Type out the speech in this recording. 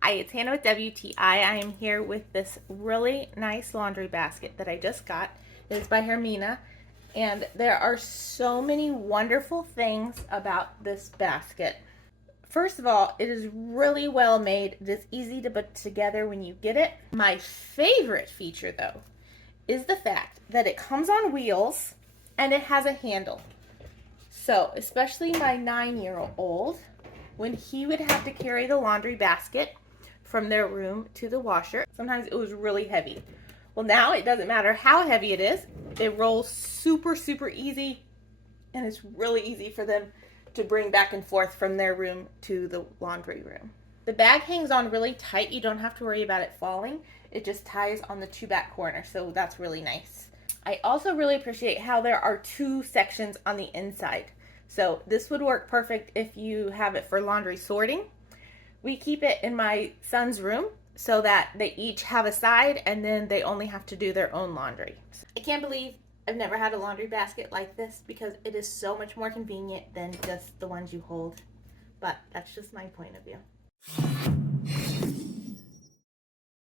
Hi, it's Hannah with WTI. I am here with this really nice laundry basket that I just got. It's by Hermina, and there are so many wonderful things about this basket. First of all, it is really well made. It is easy to put together when you get it. My favorite feature, though, is the fact that it comes on wheels and it has a handle. So, especially my 9-year-old, when he would have to carry the laundry basket from their room to the washer, sometimes it was really heavy. Well, now it doesn't matter how heavy it is. It rolls super, super easy, and it's really easy for them to bring back and forth from their room to the laundry room. The bag hangs on really tight. You don't have to worry about it falling. It just ties on the two back corners, so that's really nice. I also really appreciate how there are two sections on the inside. So this would work perfect if you have it for laundry sorting. We keep it in my son's room so that they each have a side and then they only have to do their own laundry. I can't believe I've never had a laundry basket like this because it is so much more convenient than just the ones you hold. But that's just my point of view.